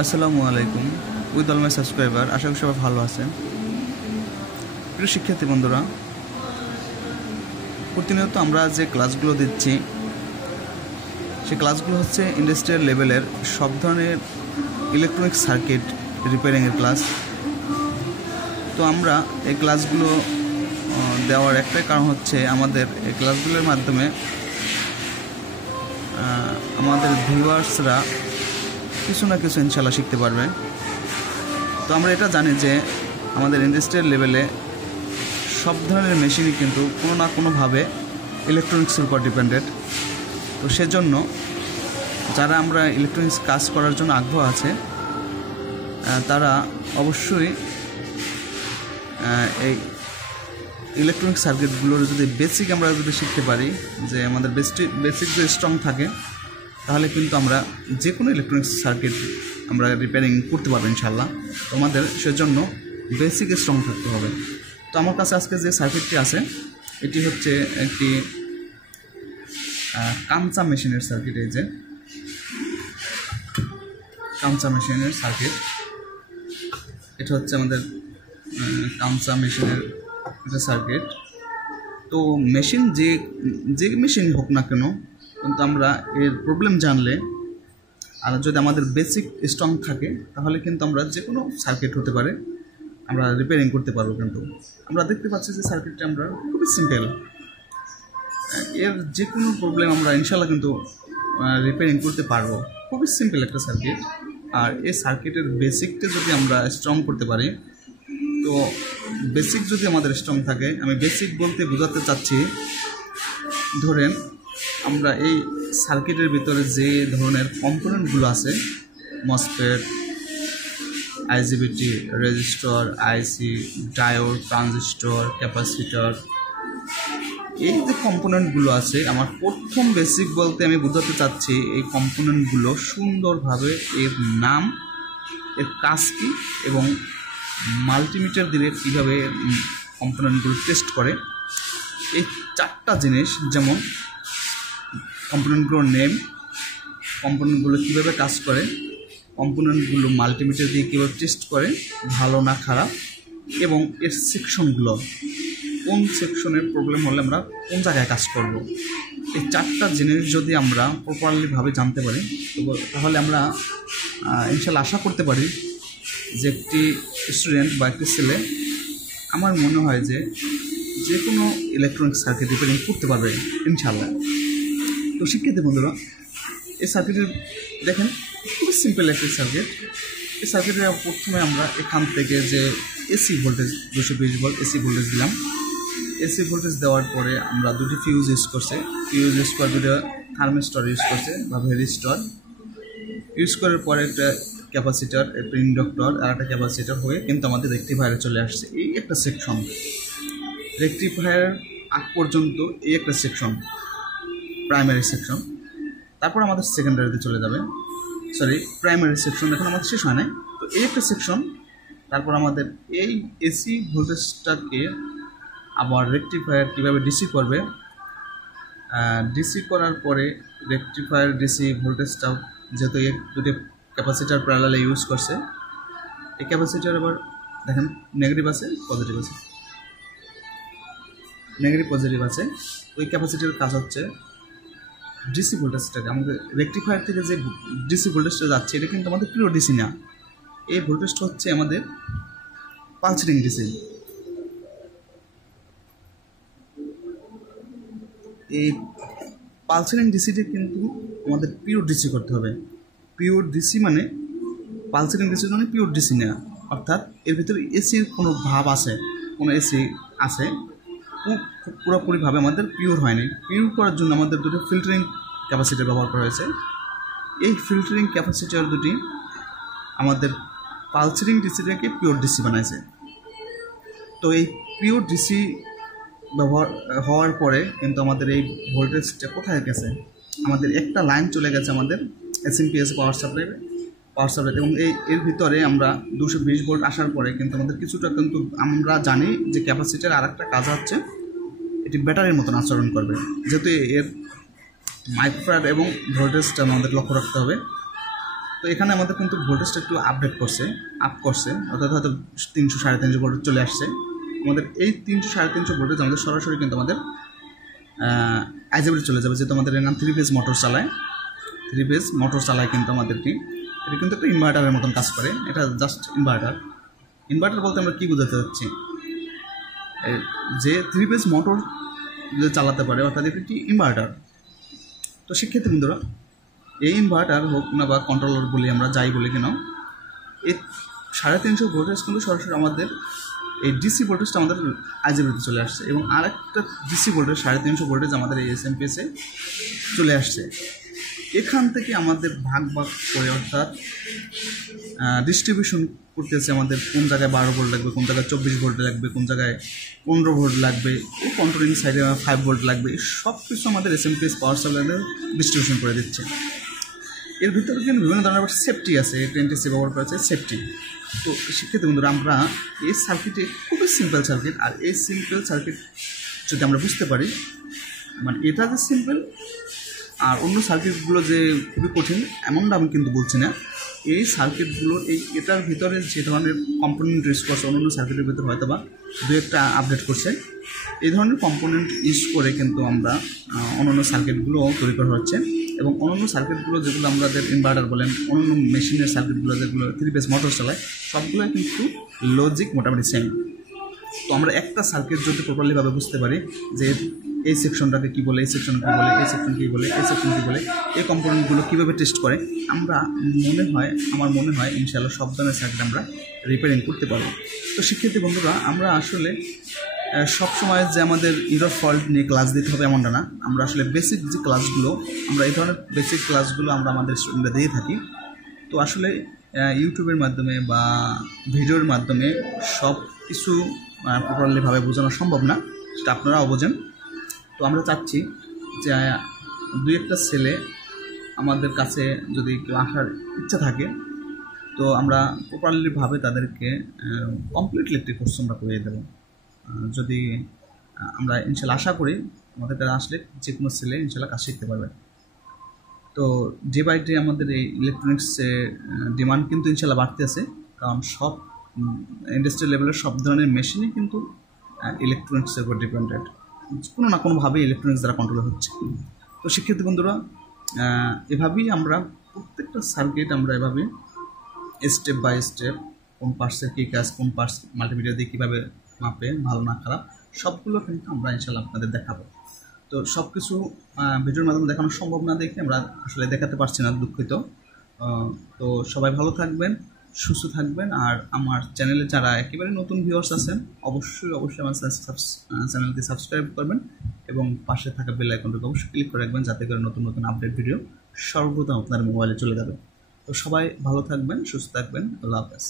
আসসালামু আলাইকুম with all my subscriber. আশা করি সবাই ভালো আছেন। প্রিয় শিক্ষার্থী বন্ধুরা, প্রতিনিয়ত আমরা যে ক্লাসগুলো দিচ্ছি সেই ক্লাসগুলো হচ্ছে ইন্ডাস্ট্রিয়াল লেভেলের সব ধরনের ইলেকট্রনিক সার্কিট রিপেয়ারিংয়ের ক্লাস। তো আমরা এই ক্লাসগুলো দেওয়ার একটাই কারণ হচ্ছে আমাদের এই ক্লাসগুলোর মাধ্যমে আমাদের ভিউয়ার্সরা কিছু না কিছু ইনশাল্লাহ শিখতে পারবে। তো আমরা এটা জানি যে আমাদের ইন্ডাস্ট্রিয়াল লেভেলে সব ধরনের মেশিনই কিন্তু কোনো না কোনোভাবে ইলেকট্রনিক্সের উপর ডিপেন্ডেড। তো সেজন্য যারা আমরা ইলেকট্রনিক্স কাজ করার জন্য আগ্রহ আছে তারা অবশ্যই এই ইলেকট্রনিক সার্কিটগুলোর যদি বেসিক আমরা যদি শিখতে পারি, যে আমাদের বেসিক যদি স্ট্রং থাকে, তাহলে কিন্তু আমরা যে কোনো ইলেকট্রনিক্স সার্কিট আমরা রিপেয়ারিং করতে পারবো ইনশাল্লাহ। তো আমাদের সেজন্য বেসিক স্ট্রং থাকতে হবে। তো আমার কাছে আজকে যে সার্কিটটি আছে এটি হচ্ছে একটি কানসা মেশিনের সার্কিট। এই যে কানসা মেশিনের সার্কিট, এটা হচ্ছে আমাদের কানসা মেশিনের একটা সার্কিট। তো মেশিন যে মেশিন হোক না কেন, কিন্তু আমরা এর প্রবলেম জানলে আর যদি আমাদের বেসিক স্ট্রং থাকে তাহলে কিন্তু আমরা যে কোনো সার্কিট হতে পারে আমরা রিপেয়ারিং করতে পারবো। কিন্তু আমরা দেখতে পাচ্ছি যে সার্কিটটা আমরা খুবই সিম্পল, এর যে কোনো প্রবলেম আমরা ইনশাল্লাহ কিন্তু রিপেয়ারিং করতে পারবো। খুবই সিম্পল একটা সার্কিট। আর এই সার্কিটের বেসিকটা যদি আমরা স্ট্রং করতে পারি, তো বেসিক যদি আমাদের স্ট্রং থাকে, আমি বেসিক বলতে বোঝাতে চাচ্ছি, ধরেন আমরা এই সার্কিটের ভিতরে যে ধরনের কম্পোনেন্টগুলো আছে, মসফেট, আইজিবিটি, রেজিস্টর, আইসি, ডায়োড, ট্রানজিস্টর, ক্যাপাসিটর, এই যে কম্পোনেন্টগুলো আছে, আমার প্রথম বেসিক বলতে আমি বোঝাতে চাচ্ছি এই কম্পোনেন্টগুলো সুন্দরভাবে এর নাম, এর কাজ কী এবং মাল্টিমিটার দিলে কীভাবে কম্পোনেন্টগুলো টেস্ট করে, এই চারটা জিনিস, যেমন কম্পোনেন্টগুলোর নেম, কম্পোনেন্টগুলো কীভাবে কাজ করে, কম্পোনেন্টগুলো মাল্টিমিটার দিয়ে কীভাবে টেস্ট করে ভালো না খারাপ, এবং এর সেকশনগুলো কোন সেকশনের প্রবলেম হলে আমরা কোন জায়গায় কাজ করব, এই চারটা জিনিস যদি আমরা প্রপারলিভাবে জানতে পারি তাহলে আমরা ইনশাল্লাহ আশা করতে পারি যে একটি স্টুডেন্ট বা একটি ছেলে, আমার মনে হয় যে কোনো ইলেকট্রনিক সার্কিট রিপেয়ারিং করতে পারবে ইনশাল্লাহ। তো শিক্ষার্থী বন্ধুরা, এই সার্কিটের দেখেন খুবই সিম্পল একটি সার্কিট। এই সার্কিটের প্রথমে আমরা এখান থেকে যে AC voltage 220 volt AC voltage দিলাম। এসি ভোল্টেজ দেওয়ার পরে আমরা দুটি ফিউজ ইউজ করার দুটো থার্মিস্টর ইউজ করছে বা ভেরিস্টর ইউজ করার পরে একটা ক্যাপাসিটার, একটা ইন্ডাক্টর আর একটা ক্যাপাসিটার হয়ে কিন্তু আমাদের রেকটিফায়ারে চলে আসছে। এই একটা সেকশন, রেকটিফায়ার আগ পর্যন্ত এই একটা সেকশন, প্রাইমারি সেকশন। তারপর আমাদের সেকেন্ডারিতে চলে যাবে, প্রাইমারি সেকশন এখন আমাদের শেষ হয় নাই। তো এই একটা সেকশন, তারপর আমাদের এই এসি ভোল্টেজটাকে আবার রেকটিফায়ার কীভাবে ডিসি করবে, ডিসি করার পরে রেকটিফায়ার ডিসি ভোল্টেজটাও যেহেতু এই দুটো ক্যাপাসিটার প্যারালালে ইউজ করছে, এই ক্যাপাসিটার আবার দেখেন নেগেটিভ আছে পজিটিভ আছে, নেগেটিভ পজিটিভ আছে। ওই ক্যাপাসিটারের কাজ হচ্ছে ডিসি ভোল্টেজটাকে আমাদের রেকটিফায়ার থেকে যে ডিসি ভোল্টেজটা যাচ্ছে এটা কিন্তু আমাদের পিওর ডিসি না, এই ভোল্টেজটা হচ্ছে আমাদের পালসিং ডিসি। এই পালসিং ডিসিটা কিন্তু আমাদের পিওর ডিসি করতে হবে। পিওর ডিসি মানে পালসিং ডিসি মানে পিওর ডিসি না, অর্থাৎ এর ভিতরে এসির কোনো ভাব আছে, কোনো এসি আছে, পুরোপুরিভাবে আমাদের পিওর হয়নি। পিওর করার জন্য আমাদের দুটো ফিল্টারিং ক্যাপাসিটার ব্যবহার করা হয়েছে। এই ফিল্টারিং ক্যাপাসিটার দুটি আমাদের পালসিং ডিসিটাকে পিওর ডিসি বানাইছে। তো এই পিওর ডিসি ব্যবহার হওয়ার পরে কিন্তু আমাদের এই ভোল্টেজটা কোথায় গেছে, আমাদের একটা লাইন চলে গেছে আমাদের এসএমপিএস পাওয়ার সাপ্লাই, এবং এর ভিতরে আমরা 220 ভোল্ট আসার পরে কিন্তু আমাদের কিছুটা কিন্তু আমরা জানি যে ক্যাপাসিটার আর একটা কাজ হচ্ছে এটি ব্যাটারির মতন আচরণ করবে, যেহেতু এর মাইক্রোফ্যারাড এবং ভোল্টেজটা আমাদের লক্ষ্য রাখতে হবে। তো এখানে আমাদের কিন্তু ভোল্টেজটা একটু আপ করছে, অর্থাৎ হয়তো 300 350 ভোল্ট চলে আসছে। আমাদের এই 300 350 ভোল্টেজ আমাদের সরাসরি কিন্তু আমাদের আইজেবিতে চলে যাবে, যেহেতু আমাদের এর নাম 3 ফেজ মোটর চালায় কিন্তু আমাদেরকে। এটা কিন্তু একটা ইনভার্টারের মতন কাজ করে, এটা জাস্ট ইনভার্টার বলতে আমরা কী বোঝাতে চাচ্ছি, যে 3 ফেজ মোটর যে চালাতে পারে, অর্থাৎ এটা কি ইনভার্টার। তো সেক্ষেত্রে বন্ধুরা এই ইনভার্টার হোক না বা কন্ট্রোলার বলি, আমরা যাই বলি কেন, এই 350 ভোল্টেজ কিন্তু সরাসরি আমাদের এই ডিসি ভোল্টেজটা আমাদের আইজেবিতে চলে আসছে, এবং আরেকটা ডিসি ভোল্টেজ 350 ভোল্টেজ আমাদের এই এসএমপিএসে চলে আসছে। এখান থেকে আমাদের ভাগ করে, অর্থাৎ ডিস্ট্রিবিউশন করতেছে আমাদের কোন জায়গায় 12 ভোল্ট লাগবে, কোন জায়গায় 24 ভোল্ট লাগবে, কোন জায়গায় 15 ভোল্ট লাগবে, ও কন্ট্রোলিং সাইডে 5 ভোল্ট লাগবে। সব কিছু আমাদের এসএমপিএস পাওয়ার সাপ্লাইতে ডিস্ট্রিবিউশন করে দিচ্ছে। এর ভিতরে কিন্তু বিভিন্ন ধরনের সেফটি আছে, টেন্টেসি ব্যবহার করা আছে সেফটি। তো সেক্ষেত্রে বন্ধুরা আমরা এই সার্কিটে খুবই সিম্পল সার্কিট, আর এই সিম্পল সার্কিট যদি আমরা বুঝতে পারি, মানে এটা যে সিম্পল আর অন্য সার্কিটগুলো যে খুবই কঠিন এমনটা আমি কিন্তু বলছি না। এই সার্কিটগুলো এটার ভিতরে যে ধরনের কম্পোনেন্ট ইউজ করছে, অন্য সার্কিটের ভিতরে হয়তো বা দু একটা আপডেট করছে, এই ধরনের কম্পোনেন্ট ইউজ করে কিন্তু আমরা অন্যান্য সার্কিটগুলো তৈরি করা হচ্ছে। এবং অন্যান্য সার্কিটগুলো যেগুলো আমাদের ইনভার্টার বলেন, অন্যান্য মেশিনের সার্কিটগুলো যেগুলো 3 ফেজ মোটর চালায়, সবগুলোই কিন্তু লজিক মোটামুটি সেম। তো আমরা একটা সার্কিট যদি প্রপারলিভাবে বুঝতে পারি যে এই সেকশনটাকে কী বলে, এই সেকশন কী বলে, এই সেকশন কী বলে, এই সেকশন কী বলে, এই কম্পোনেন্টগুলো কীভাবে টেস্ট করে, আমার মনে হয় ইনশাআল্লাহ সব ধরনের সার্কিট আমরা রিপেয়ারিং করতে পারবো। তো সেক্ষেত্রে বন্ধুরা আমরা আসলে সবসময় যে আমাদের ইরর ফল্ট নিয়ে ক্লাস দিতে হবে এমনটা না, আমরা আসলে বেসিক যে ক্লাসগুলো, আমরা এই ধরনের বেসিক ক্লাসগুলো আমরা আমাদের স্টুডেন্টরা দিয়ে থাকি। তো আসলে ইউটিউবের মাধ্যমে বা ভিডিওর মাধ্যমে সব কিছু প্রপারলিভাবে বোঝানো সম্ভব না, সেটা আপনারাও বোঝেন। তো আমরা চাচ্ছি যে দু একটা ছেলে আমাদের কাছে যদি কেউ আসার ইচ্ছা থাকে, তো আমরা প্রপারলিভাবে তাদেরকে কমপ্লিটলি একটি কোর্স আমরা করিয়ে দেবো। যদি আমরা ইনশাল্লাহ আশা করি আমাদের কাছে আসলে যে কোনো ছেলে ইনশাল্লাহ কাজ শিখতে পারবে। তো ডে বাই ডে আমাদের এই ইলেকট্রনিক্সের ডিমান্ড কিন্তু ইনশাল্লাহ বাড়তেছে, কারণ সব ইন্ডাস্ট্রিয়াল লেভেলের সব ধরনের মেশিনই কিন্তু ইলেকট্রনিক্সের উপর ডিপেন্ডেন্ট, কোনো না কোনোভাবে ইলেকট্রনিক্স দ্বারা কন্ট্রোল হচ্ছে। তো শিক্ষার্থী বন্ধুরা এভাবেই আমরা প্রত্যেকটা সার্কিট আমরা এভাবে স্টেপ বাই স্টেপ কোন পার্টসের কী কাজ, কোন পার্টস মাল্টিমিডিয়া দিয়ে কীভাবে মাপে, ভালো না খারাপ, সবগুলো কিন্তু আমরা ইনশাল্লাহ আপনাদের দেখাবো। তো সব কিছু ভিডিওর মাধ্যমে দেখানো সম্ভব না দেখে আমরা আসলে দেখাতে পারছি না, দুঃখিত। তো সবাই ভালো থাকবেন, সুস্থ থাকবেন। আর আমার চ্যানেলে যারা একেবারে নতুন ভিউয়ার্স আছেন, অবশ্যই আমার চ্যানেলটি সাবস্ক্রাইব করবেন এবং পাশে থাকা বেল আইকনটাকে অবশ্যই ক্লিক করে রাখবেন, যাতে করে নতুন নতুন আপডেট ভিডিও সর্বপ্রথম আপনার মোবাইলে চলে যাবে। তো সবাই ভালো থাকবেন, সুস্থ থাকবেন, আল্লাহ হাফেজ।